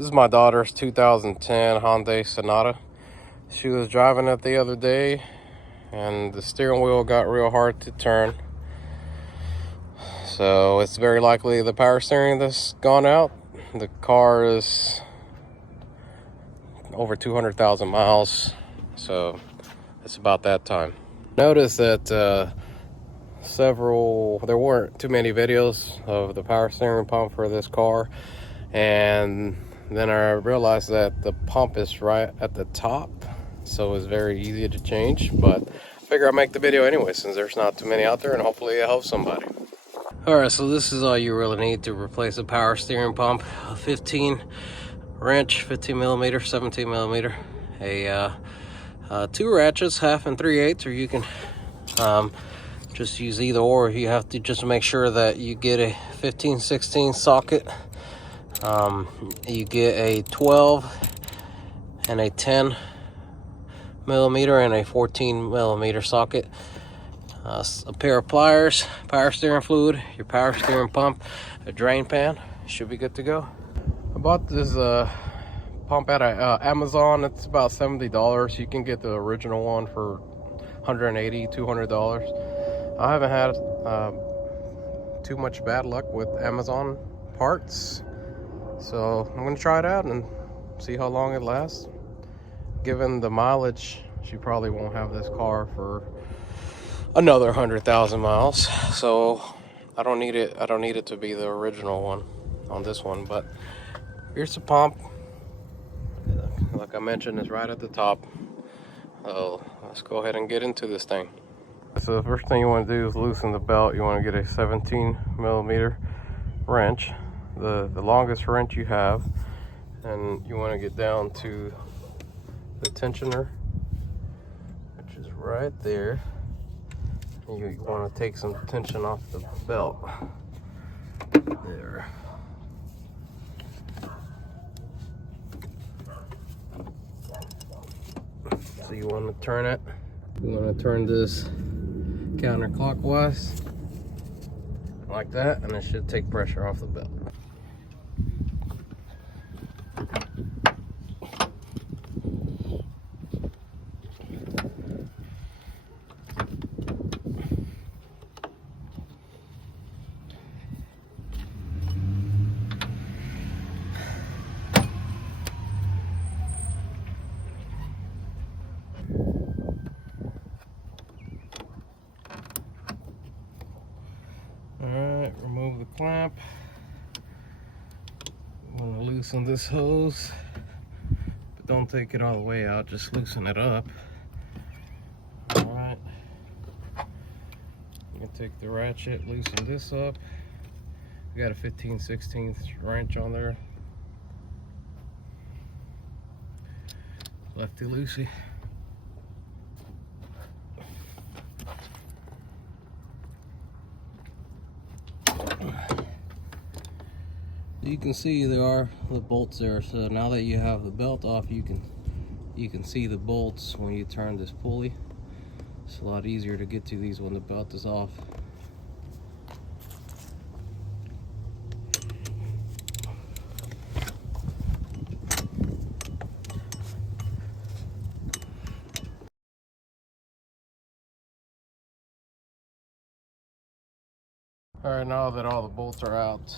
This is my daughter's 2010 Hyundai Sonata. She was driving it the other day and the steering wheel got real hard to turn. So it's very likely the power steering that's gone out. The car is over 200,000 miles, so it's about that time. Notice that there weren't too many videos of the power steering pump for this car, and then I realized that the pump is right at the top, so it's very easy to change, but I figure I'll make the video anyway since there's not too many out there, and hopefully it helps somebody. Alright, so this is all you really need to replace a power steering pump. A 15 wrench, 15 millimeter, 17 millimeter, two ratchets, 1/2 and 3/8, or you can just use either or. You have to just make sure that you get a 15-16 socket. You get a 12 and a 10 millimeter and a 14 millimeter socket. A pair of pliers, power steering fluid, your power steering pump, a drain pan, should be good to go. I bought this pump at Amazon. It's about $70. You can get the original one for $180, $200. I haven't had too much bad luck with Amazon parts, so I'm gonna try it out and see how long it lasts. Given the mileage, she probably won't have this car for another 100,000 miles, so I don't need it to be the original one on this one. But here's the pump. Like I mentioned, it's right at the top. So let's go ahead and get into this thing. So the first thing you want to do is loosen the belt. You want to get a 17 millimeter wrench, the longest wrench you have, and you want to get down to the tensioner, which is right there. You want to take some tension off the belt there. So you want to turn it. You want to turn this counterclockwise like that, and it should take pressure off the belt. Alright, remove the clamp. I'm going to loosen this hose, but don't take it all the way out, just loosen it up. Alright, I'm going to take the ratchet, loosen this up. We got a 15/16 wrench on there. Lefty loosey. You can see there are the bolts there, so now that you have the belt off, you can see the bolts when you turn this pulley. It's a lot easier to get to these when the belt is off. Alright, now that all the bolts are out,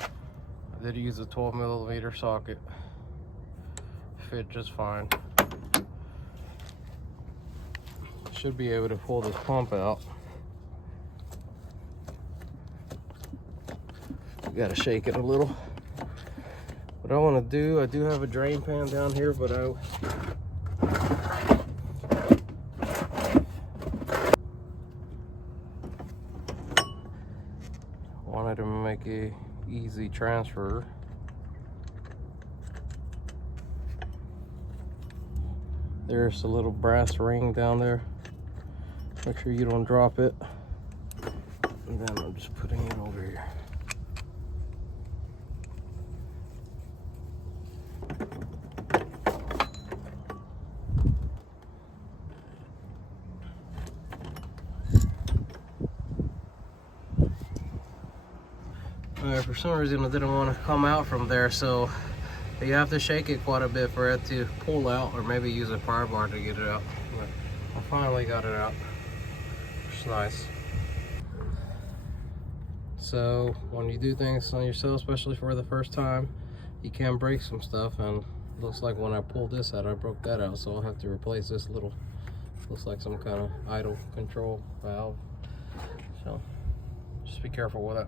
I did use a 12 millimeter socket. Fit just fine. Should be able to pull this pump out. You gotta shake it a little. What I want to do, I do have a drain pan down here, but I wanted to make a easy transfer. There's a little brass ring down there. Make sure you don't drop it. And then I'm just putting it over here. For some reason it didn't want to come out from there, so But you have to shake it quite a bit for it to pull out, or maybe use a pry bar to get it out. But I finally got it out, which is nice. So when you do things on yourself, especially for the first time, you can break some stuff, and looks like when I pulled this out, I broke that out, so I'll have to replace this little, looks like some kind of idle control valve. So just be careful with it.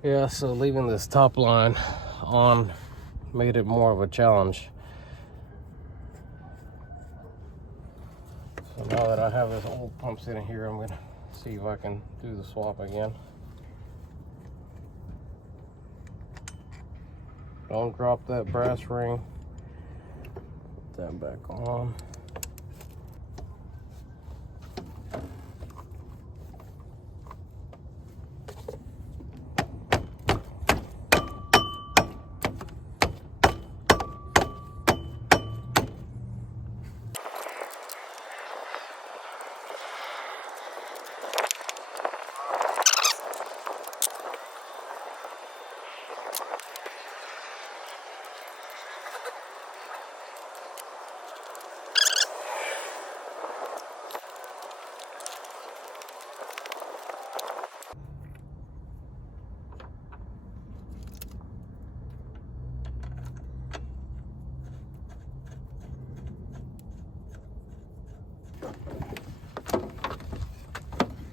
Yeah, so leaving this top line on made it more of a challenge. So now that I have this old pump sitting here, I'm gonna see if I can do the swap again. Don't drop that brass ring. Put that back on.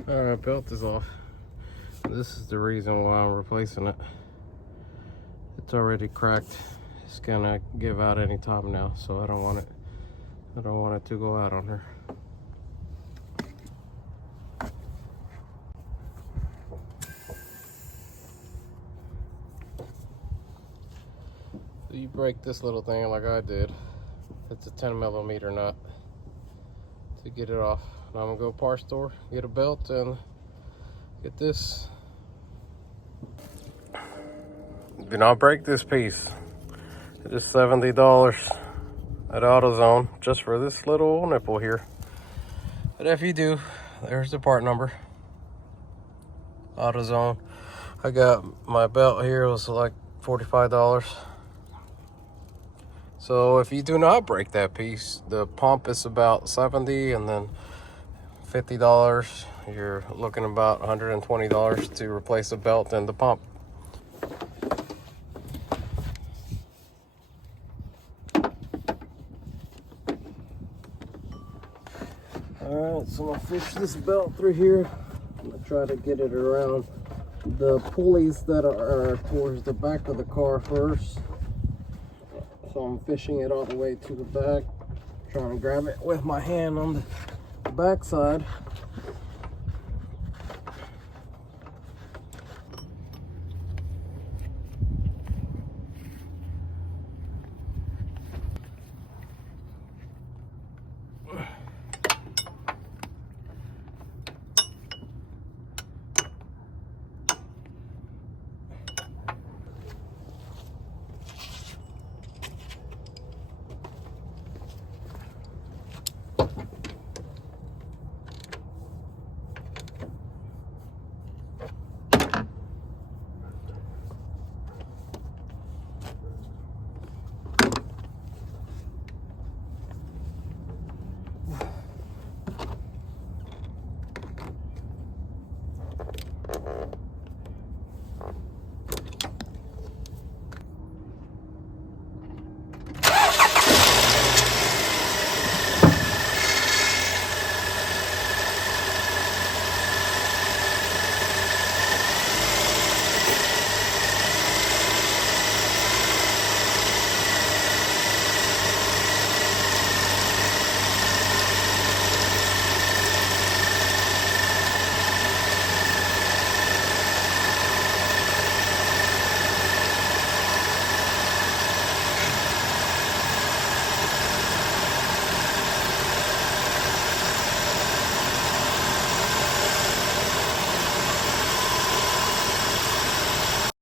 Alright, belt is off. This is the reason why I'm replacing it. It's already cracked. It's gonna give out any time now, so I don't want it to go out on her. So you break this little thing like I did. It's a 10mm nut to get it off. Now I'm gonna go parts store, get a belt, and get this. Do not break this piece. It is $70 at AutoZone just for this little nipple here. But if you do, there's the part number. AutoZone. I got my belt here, it was like $45. So if you do not break that piece, the pump is about $70, and then $50. You're looking about $120 to replace the belt and the pump. Alright, so I'm gonna fish this belt through here. I'm gonna try to get it around the pulleys that are towards the back of the car first. So I'm fishing it all the way to the back, trying to grab it with my hand on the back side.